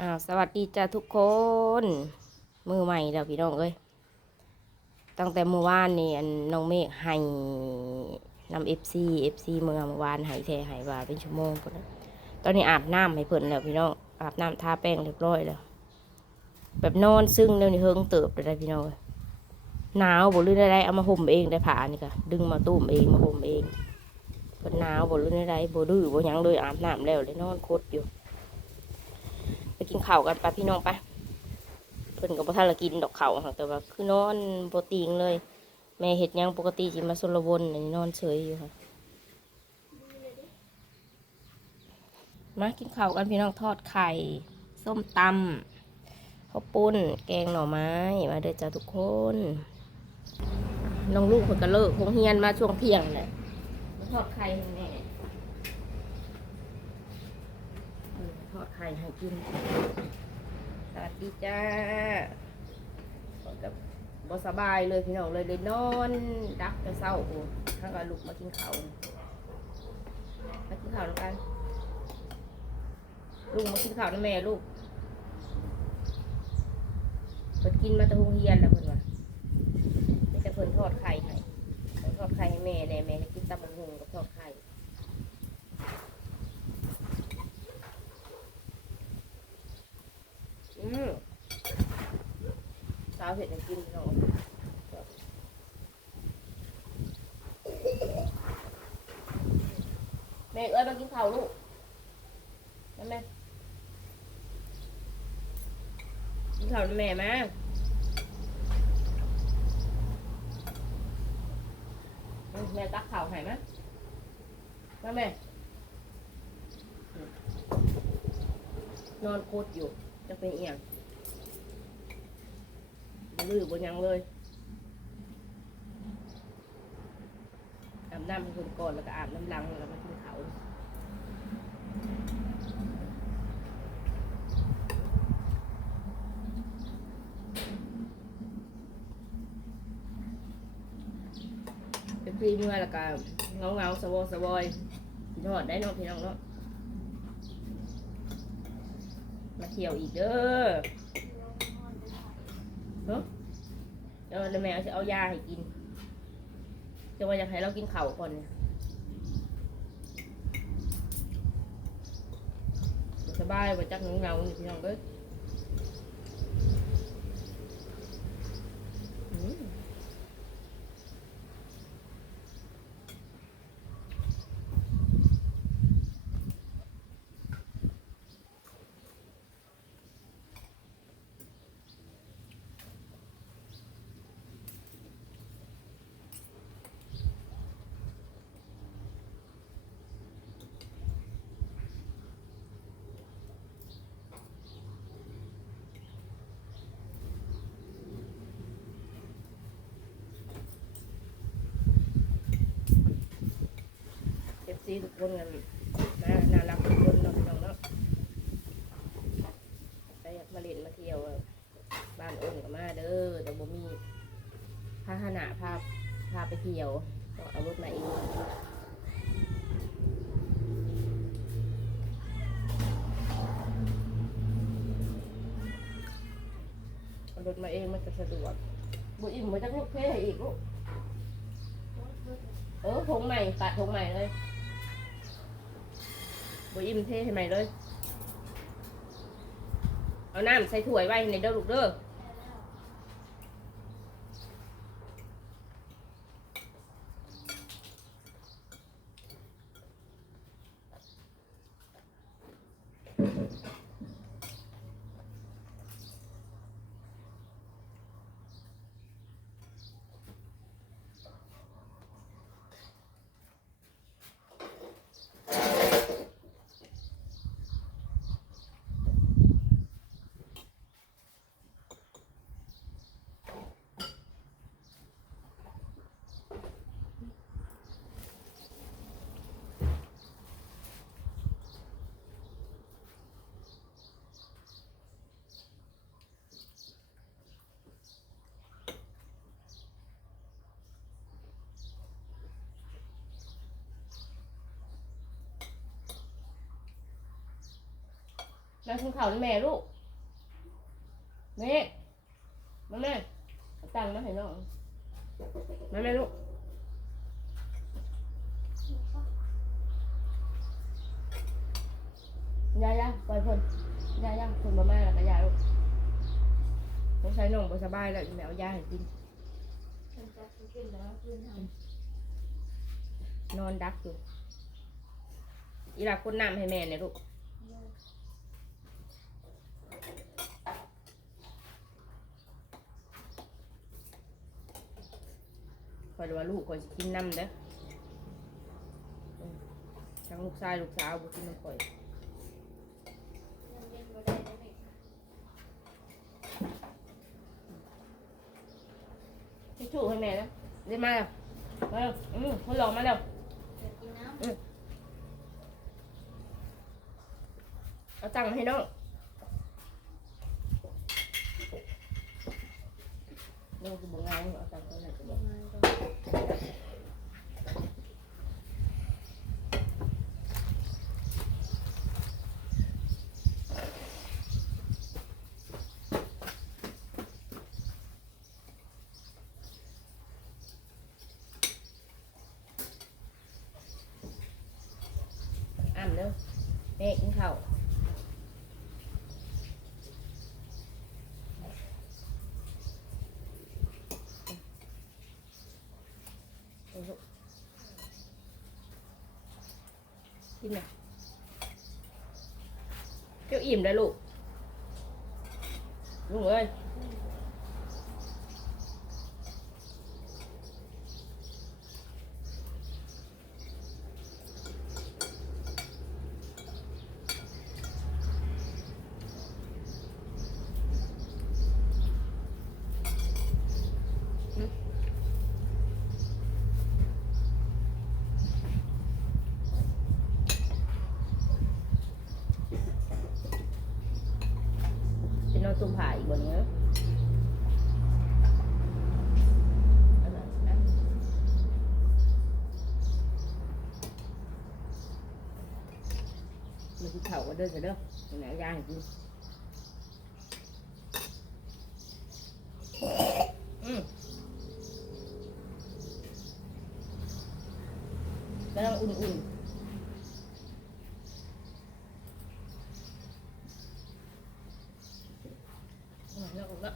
อ้าวสวัสดีจ้าทุกคน มือใหม่แล้วพี่น้องเอ้ยตั้งแต่เมื่อวานนี่อันน้องเมฆให้นำเอฟซีเอฟซีเมื่อเมื่อวานให้แท้ให้ว่าเป็นชั่วโมงพุ่นน่ะตอนนี้อาบน้ำให้เพิ่นแล้วพี่น้องอาบน้ำทาแป้งเรียบร้อยแล้ว แบบนอนซึ่งเดี๋ยวนี้เฮิงเติบได้พี่น้องหนาวบ่ลื่นได้เอามาห่มเองได้ผ่านี่ค่ะดึงมาตุ้มเองมาห่มเองเพิ่นหนาวบ่ลื่นได้บ่ดื้อบ่หยังเลยอาบน้ำแล้วเลยนอนคดอยู่ ไปกินข้าวกันปะพี่น้องปะเพิ่นกับพ่ทันละกินดอกเขาค่ะแต่ว่าคือนอนโปรตีงเลย แม่เห็ดยังปกติจิมาสลวนนนี้นอนเฉยอยู่ค่ะมากินข้าวกันพี่น้องทอดไข่ ส้มตำข้าวปุ้น แกงหน่อไม้มาเด้อจ้าทุกคนน้องลูกเพิ่นก็เลิกคงเฮียนมาช่วงเที่ยงแหละมาทอดไข่แม่ เออทอดไข่ให้กิน สวัสดีจ้ากับบสบายเลยพี่น้องเลยเลยนอนดักจะเศร้าโอ้ข้างก็ลุกมากินข้าวมากินข้าวแล้วกันลุงมากินข้าวนะแม่ลูกเพิ่นกินมาตะฮงเฮียนแล้วเพิ่นว่าไม่จะเพิ่นทอดไข่ให้ทอดไข่ให้แม่แน่แม่ให้กินตำบักหุ่งกับทอดไข่ อืมสาวเห็ดให้กินเนาะแม่เอ้ยมากินข้าวลูกนั่นแม่กินข้าวนะแม่มาแม่ตักข้าวให้มะมาแม่อืมนอนโคตรอยู่จะเป็นเอียง ลือบนยังเลยอาบน้ำให้คนก่อนแล้วก็อาบน้ำลังแล้วมากินเขาเป็นพีเมื่อแล้วก็เงาเงาสวอสวอยกินหอดได้น้องพี่น้องเนาะมาเที่ยวอีกเด้อ เนาะ เดี๋ยวแมวจะเอายาให้กินจะว่าอยากให้เรากินเข่าก่อนสบายว่าจักหนูเงาๆนี่พี่น้องเอ้ยอืมเอฟ ซีทุกคนกันนะน่ารักทุกคนเนาะพี่น้องเนาะใครอยากมาเล่นมาเที่ยวบ้านอ้นก็มาเด้อแต่บ่มีพาหนะพาพาไปเที่ยวต้องเอารถมาเองเอารถมาเองมันจะสะดวกบุอิ่มมาจากลูกเพ่ให้อีกลูกเออทงใหม่ตัดทงใหม่เลย บุอิ่มเทให้ใหม่เลย เอาน้ำใส่ถ้วยไว้ในเด้อลูกเด้อ มาคุณเขาแม่ลูกแม่มาแม่เอาตังค์มาให้น้องมาแม่ลูกยายาปล่อยเพิ่นยายาเพิ่นมาแม่แล้วก็ยาลูกต้องใช้น้องบ่สบายแล้วแมวยาให้กินนจะกินแล้วคืนทนอนดักอยู่อีหลักคนน้ำให้แม่เนี่ยลูก คอยดูว่าลูกคอยสิกินน้ำเด้ออืมทั้งลูกชายลูกสาวบุกินน้ำข่อยยังเล่นบ่ได้ได้ไหมคะทิชชู่ให้แม่นะเรียนมาแล้วมาแล้วอืมคนหลอกมาแล้วเดี๋ยวกินน้ำเอาตังค์มาให้น้อง น้องจะบอกงานเอาตังค์ไปไหนจะบอก งานก่อน อ่ำเด้อแม่กินข้าวเอาลูกกินไหมเจ้า อิ่มเล้ลูกลุงเอ้ย จะนอนตุ้มผาอีกบนเนี้ยเอาล่ะนะมันที่เข่าก็เดินไปเด้อตรงไหนย่างให้กินอืมแล้วต้องอุ่นๆ ออกแล้วออกแล้ว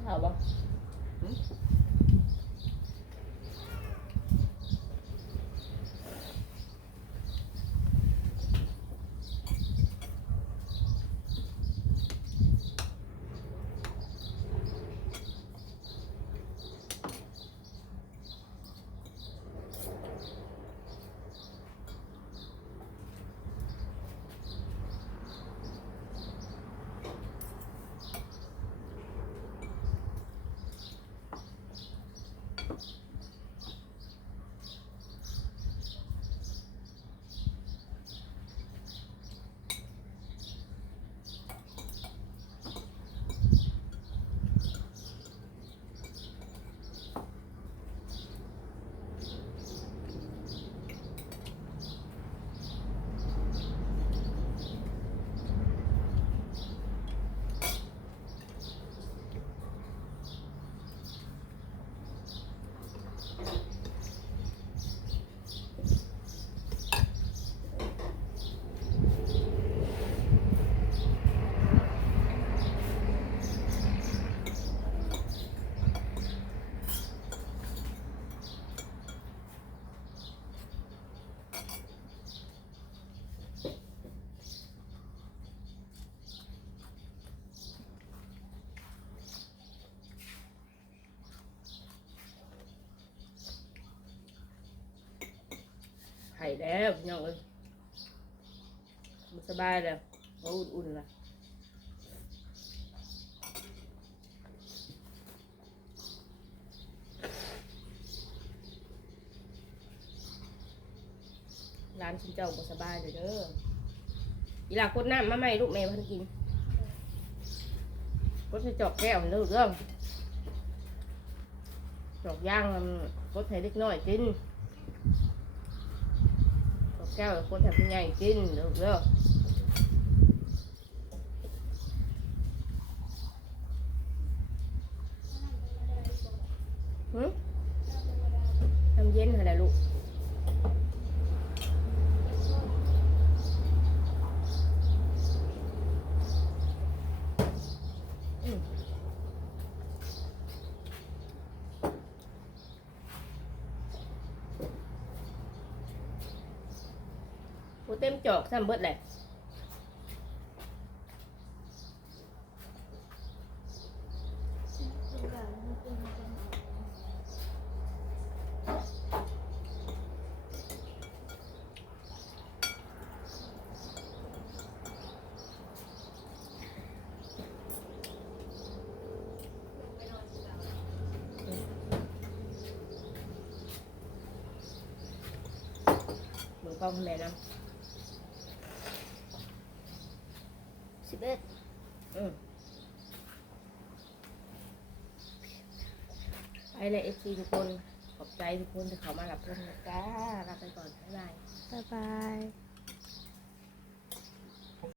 กินข้าวบ่ หืมแล้วพี่น้องเอ้ยมันสบายแล้วบ่อุ่นๆล่ะร้านชินเจ้าบ่สบายเด้อเด้ออีหลากดน้ำมาใหม่ลูกแม่พิ่นกินกดใส่จอกแก้วเด้อเด้อจอกย่างมันกดให้เล็กน้อยกิน จอกแก้วกดให้ผู้ใหญ่กินเด้อเด้อหึทำเย็นเหรอลูก อืมโอ้เต็ม จอกซ้ำเบิดเลยเบิ่งกล้องคุณแม่นะสิบเอ็ดอืมไปเลยเอฟซีทุกคน ขอบใจทุกคนที่เขามารับชมนะจ้าลาไปก่อนบ๊ายบาย บ๊ายบาย